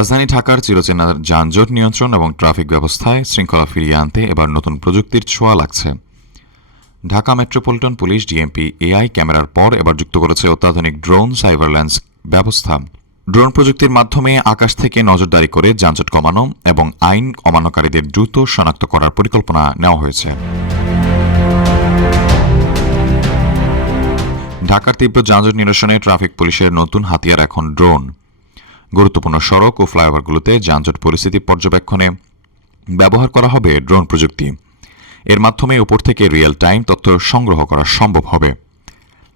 রাজধানী ঢাকার চিরচেনা যানজট নিয়ন্ত্রণ এবং ট্রাফিক ব্যবস্থায় শৃঙ্খলা ফিরিয়ে আনতে এবার নতুন প্রযুক্তির ছোঁয়া লাগছে। Dhaka metropolitan police DMP AI ক্যামেরার পর এবার যুক্ত করেছে অত্যাধুনিক ড্রোন সার্ভেইল্যান্স ব্যবস্থা। ড্রোন প্রযুক্তির মাধ্যমে আকাশ থেকে নজরদারি করে যানজট কমানো এবং আইন অমান্যকারীদের দ্রুত শনাক্ত করার পরিকল্পনা নেওয়া হয়েছে। ঢাকার তীব্র যানজট নিরসনে ট্রাফিক পুলিশের নতুন হাতিয়ার এখন ড্রোন। গুরুত্বপূর্ণ সড়ক ও ফ্লাইওভারগুলোতে যানজট পরিস্থিতি পর্যবেক্ষণে ব্যবহার করা হবে ড্রোন প্রযুক্তি। এর মাধ্যমে উপর থেকে রিয়েল টাইম তথ্য সংগ্রহ করা সম্ভব হবে।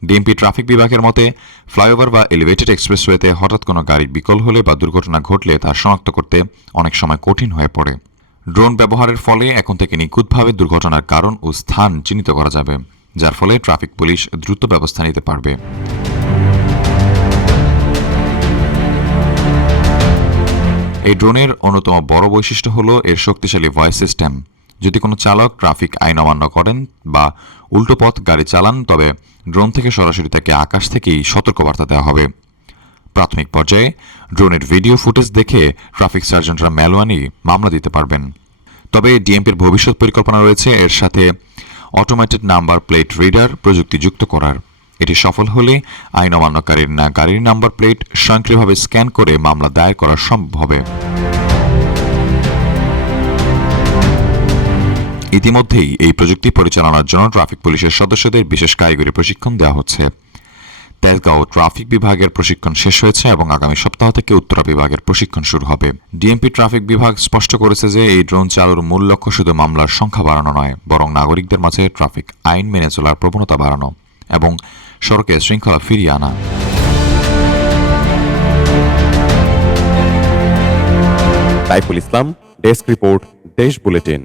ডিএমপি ট্রাফিক বিভাগের মতে ফ্লাইওভার বা এলিভেটেড এক্সপ্রেসওয়েতে হঠাৎ কোনো গাড়ি বিকল হলে বা দুর্ঘটনা ঘটলে তা শনাক্ত করতে অনেক সময় কঠিন হয়ে পড়ে। ড্রোন ব্যবহারের ফলে এখন থেকে নিখুঁতভাবে দুর্ঘটনার কারণ ও স্থান চিহ্নিত করা যাবে, যার ফলে ট্রাফিক পুলিশ দ্রুত ব্যবস্থা নিতে পারবে। এই ড্রোনের অন্যতম বড় বৈশিষ্ট্য হল এর শক্তিশালী ভয়েস সিস্টেম। যদি কোনো চালক ট্রাফিক আইন অমান্য করেন বা উল্টো পথ গাড়ি চালান, তবে ড্রোন থেকে সরাসরি তাকে আকাশ থেকেই সতর্কবার্তা দেওয়া হবে। প্রাথমিক পর্যায়ে ড্রোনের ভিডিও ফুটেজ দেখে ট্রাফিক সার্জেন্টরা ম্যানুয়ালি মামলা দিতে পারবেন। তবে ডিএমপির ভবিষ্যৎ পরিকল্পনা রয়েছে এর সাথে অটোমেটেড নাম্বার প্লেট রিডার প্রযুক্তি যুক্ত করার। এটি সফল হলে আইন অমান্যকারীর গাড়ির নাম্বার প্লেট স্বয়ংক্রিয়ভাবে স্ক্যান করে মামলা দায়ের করা সম্ভব হবে। ইতিমধ্যেই এই প্রযুক্তি পরিচালনার জন্য ট্রাফিক পুলিশের সদস্যদের বিশেষ কারিগরি প্রশিক্ষণ দেওয়া হচ্ছে। তেজগাঁও ট্রাফিক বিভাগের প্রশিক্ষণ শেষ হয়েছে এবং আগামী সপ্তাহ থেকে উত্তরা বিভাগের প্রশিক্ষণ শুরু হবে। ডিএমপি ট্রাফিক বিভাগ স্পষ্ট করেছে যে এই ড্রোন চালুর মূল লক্ষ্য শুধু মামলার সংখ্যা বাড়ানো নয়, বরং নাগরিকদের মাঝে ট্রাফিক আইন মেনে চলার প্রবণতা বাড়ানো এবং সড়কে শৃঙ্খলা ফিরিয়ে আনা। সাইফুল ইসলাম, ডেস্ক রিপোর্ট, দেশ বুলেটিন।